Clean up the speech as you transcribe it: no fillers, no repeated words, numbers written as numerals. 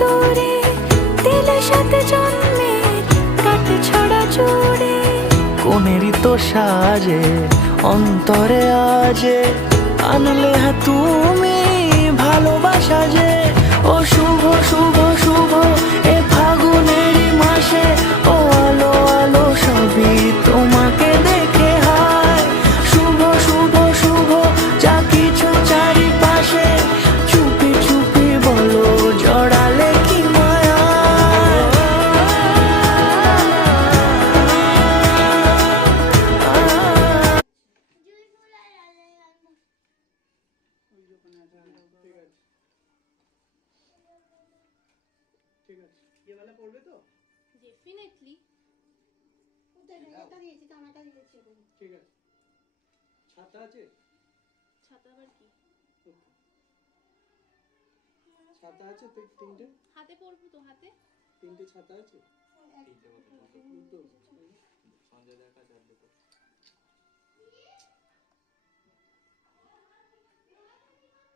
দূরে দিলে সাথে জন্মের কাটে ছড়া জুড়ে। কোনেরই তো সাজে অন্তরে আজে আনলে হ্যাঁ তুমি ভালোবাসা যে। ও শুভ শুভ শুভ এ ফাগুনেরই মাসে, ও আলো আলো সবই তোমাকে দেখে হায়। শুভ শুভ শুভ যা কিছু চারিপাশে, চুপি চুপি বলো জড়ালে কি মায়া। ঠিক আছে, ये वाला পড়বে তো? ডেফিনেটলি। এটা দিয়েছি, জামাটা দিয়েছি। ঠিক আছে। ছাতা আছে? ছাতা আবার কি? ছাতা আছে তো তিনটে? হাতে পরবো তো, হাতে। তিনটে ছাতা আছে? দুটো। সঞ্জয় দেখা যাবে তো।